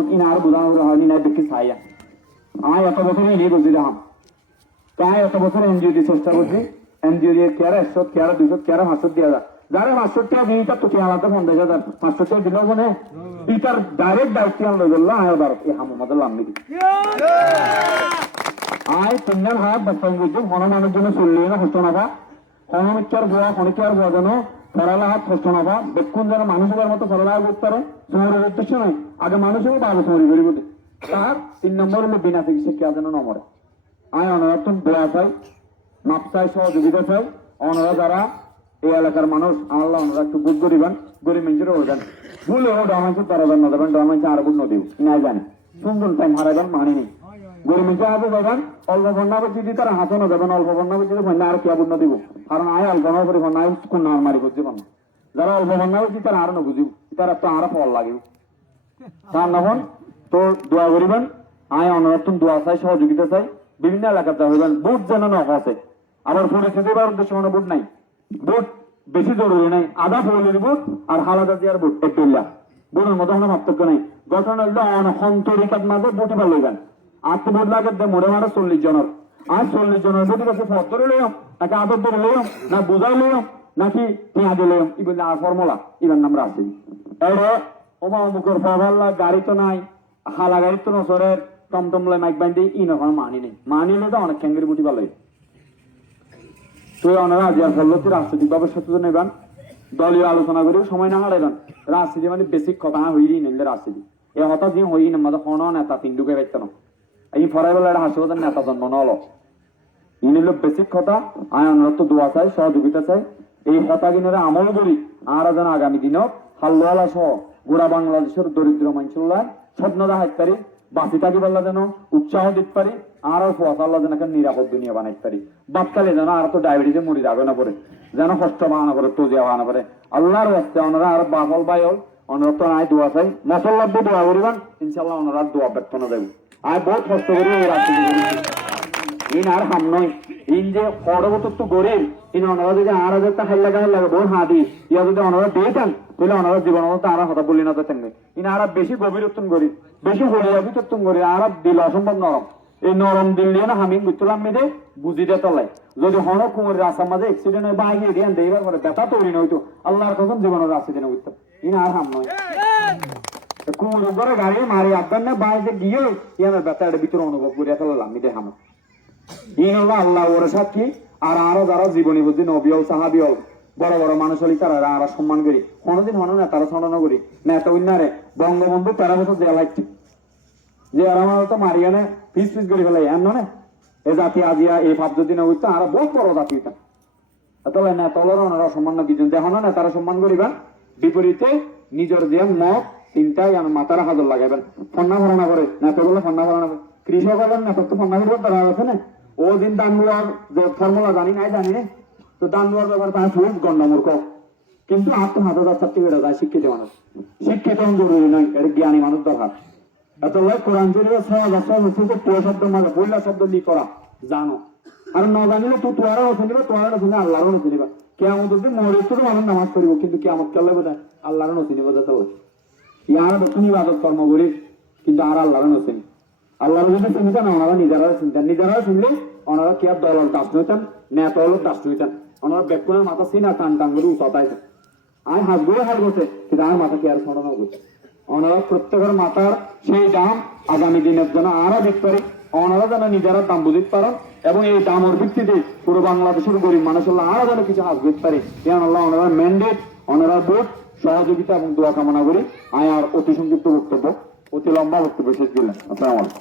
এখন ইনার বুঝানো হয়নি না দেখি ছাইয়া আমি এত বছর নিয়ে বলছি দেখাম তাই এত বছর এনজিও দিয়ে চেষ্টা করছি এনজিও দিয়ে কেয়ার 100 কেয়ার 200 কেয়ার 500 দেওয়া যায় যারা 500 টাকা দিয়ে তো কে আলাদা 50,000 500 টাকা দিলেও মনে ইটার ডাইরেক্ট দায়িত্ব আনলো বললো আয় বার এই হামুমাদের লাম্মি আয় তিনজন হাত বাচ্চান বুঝছি হন মানুষজন চললে না হস্ত নাফা হনমিচার গোয়া হনিকার গোয়া যেন ফরালা হাত হস্ত নাফা বেক্ষণ যেন মানুষের মতো ফরালা করতে পারে সময়ের উদ্দেশ্য নয় আগে মানুষের বাবু সময় করি বলি তার 3 নম্বর হলো বিনা চিকিৎসা কেয়া যেন নমরে আয় অনরাত্ম দোয়া চাই মাপ চাই সহযোগিতা চাই অনরা যারা এই এলাকার মানুষ আল্লাহ ওনারা একটু বুধ করিবেন গরিব মেঞ্জেরও হয়ে যান ভুলে ও ডমাইছে 13 নদেবেন ডমাইছে আর বুধ নদীও নাই জানে সুন্দর টাইম হারাবেন মানি নেই গরিব মেঞ্জে আবু যাবেন অল্প বন্যা যদি তারা হাতে না দেবেন অল্প বন্যা যদি বন্যা আর কি আবুদ না দিব কারণ আয় অল্প না করে বন্যা কোন আর মারি করছে বন্যা যারা অল্প বন্যা যদি তারা আরো না বুঝিব তারা তো আরো ফল লাগে তার নখন তো দোয়া করিবেন আয় অনরাত্ম দোয়া চাই সহযোগিতা চাই বিভিন্ন এলাকাতে হইবেন বুট যেন না হসে আবার পরিস্থিতি বা উদ্দেশ্য মানে বুট নাই বুট বেশি জরুরি নাই আধা ফৌলির বুট আর হালাদা দিয়ার বুট একদুল্লা বুটের মধ্যে কোনো পার্থক্য নেই ঘটনা হইলো অন্তরিকাত মাঝে বুটি ভালো হইবেন আর তো বুট লাগে মোড়ে মারে 40 জনের আর 40 জনের বুটি কাছে ফট ধরে লইম নাকি আদর ধরে লইম না বোঝাই লইম নাকি পেঁয়াজে লইম ই বললে আর ফর্মুলা ইবার নাম রাখছি এরে ওমা অমুকের ফভাল্লা গাড়ি তো নাই হালা গাড়ি তো নসরের টমটমলে মাইক বান্ধি ই নখন মানি নেই মানিলে তো অনেক ক্যাঙ্গের বুটি ভালো তুই ওনারা আজ আর ফলতি রাজনৈতিকভাবে সচেতন নেবেন দলীয় আলোচনা করে সময় না হারাইবেন রাজনীতি মানে বেসিক কথা হইরি নিলে রাজনীতি এই হঠাৎ দিন হই না মাঝে হন নেতা তিনটুকে ব্যক্ত না এই ফরাই বেলা একটা হাসপাতাল নেতা জন্ম নল ই নিল বেসিক কথা আয় অনুরত দোয়া চাই সহযোগিতা চাই এই হতা দিনের আমল করি আর যেন আগামী দিনত হাল্লা সহ গোড়া বাংলাদেশের দরিদ্র মানুষের স্বপ্ন দেখাইতে পারি বাঁচি থাকি বললা যেন উৎসাহ দিতে পারি আর ফসাল্লা যেন একটা নিরাপদ দুনিয়া বানাইতে পারি বাচ্চালে যেন আর তো ডায়াবেটিসে মরি যাবে না পরে যেন কষ্ট বানানো করে তোজিয়া বানানো করে আল্লাহর রাস্তে ওনারা আর বাফল বাইল ওনারা তো আয় দোয়া চাই মশল্লা দিয়ে দোয়া করিবেন ইনশাল্লাহ ওনারা দোয়া বেতন দেব আয় বহুত কষ্ট করি এই রাজনীতি করি ইন আর হাম নয় ইন যে পরবর্তী তো গরিব ইন ওনারা যদি 8,000 টাকা লাগে বহু হাদি ইয়া যদি ওনারা দিয়ে দেন তাহলে ওনারা জীবন মতো আর হতা বলি না থাকবে ইন আর বেশি গভীর উত্তম করি বেশি হরিয়া উত্তম করি আর দিল অসম্ভব নরম এই নরম দিল দিয়ে না আমি বুঝলাম মেয়েদের বুঝি দিয়ে তলায় যদি হন কুমোর রাস্তার মাঝে অ্যাক্সিডেন্ট হয় বাইরে দিয়ে দেবার পরে ব্যথা তৈরি নয়তো আল্লাহর কসম জীবনের রাস্তা দিনে বুঝতাম ইন আর হাম নয় কুমোর উপরে গাড়ি মারি আপনার না বাইরে গিয়ে ইয়ার ব্যথাটা ভিতরে অনুভব করিয়া তলাম আমি দেখাম ইন হলো আল্লাহ ওর সাক্ষী আর আরো যারা জীবনী বুঝি নবী হল সাহাবি হল বড় বড় মানুষ হলি তারা আর সম্মান করি কোনোদিন হন না তারা স্মরণ করি নেতা উন্নারে বঙ্গবন্ধু 13 বছর দেয়া লাগছে যে আর আমার তো মারিয়ানে পিস করে ফেলাই এমন না এ জাতি আজিয়া এই ভাব যদি না হইতো আর বহুত বড় জাতি হইতাম তাহলে না তলর ওনারা সম্মান না দিতেন দেখো না তারা সম্মান করিবেন বিপরীতে নিজের যে মত চিন্তায় মাথার হাজর লাগাইবেন ফন্না ভরানা করে নেতা বলে ফন্না ভরানা করে কৃষক হলেন নেতা তো ফন্না করবার তারা আছে না ও দিন দান দেওয়ার যে ফর্মুলা জানি নাই জানি না তো দান দেওয়ার ব্যাপার তারা খুব গণ্ডমূর্খ কিন্তু আত্মহাতে সার্টিফিকেট আছে শিক্ষিত মানুষ শিক্ষিত জরুরি নয় এটা জ্ঞানী মানুষ দরকার এত কোরআন শরীফের 6 শব্দ মানে বইলা শব্দ লি করা জানো আর না জানিলে তো তোরা শুনিবা তোরা শুনে আল্লাহরও শুনিবা কেমন যদি মরে তো মানুষ নামাজ পড়িব কিন্তু কেমন করলে বোধ আল্লাহরও নচিনিব যাতে ইয়ার নতুন ইবাদত কর্ম করি কিন্তু আর আল্লাহরও নচিনি আল্লাহর যদি চিন্তা না ওনারা নিজেরা শুনলে ওনারা কি আর দলের দাস নইতেন নেতা হলের দাস নইতেন ওনারা বেকুনের মাথা সিনা টান টান করে উঁচাইতেন আয় হাসবো হার বসে কিন্তু আর মাথা কি আর ছড়ানো করছে ওনারা প্রত্যেকের মাথার সেই দাম আগামী দিনের জন্য আরো দেখতে পারি ওনারা যেন নিজেরা দাম বুঝতে পারেন এবং এই দামের ভিত্তিতে পুরো বাংলাদেশের গরিব মানুষ আরো যেন কিছু হাস বুঝতে পারে আল্লাহ ওনারা ম্যান্ডেট ওনারা ভোট সহযোগিতা এবং দোয়া কামনা করি আয় আর অতি সংক্ষিপ্ত বক্তব্য অতি লম্বা বক্তব্য শেষ দিলেন আসসালামু আলাইকুম।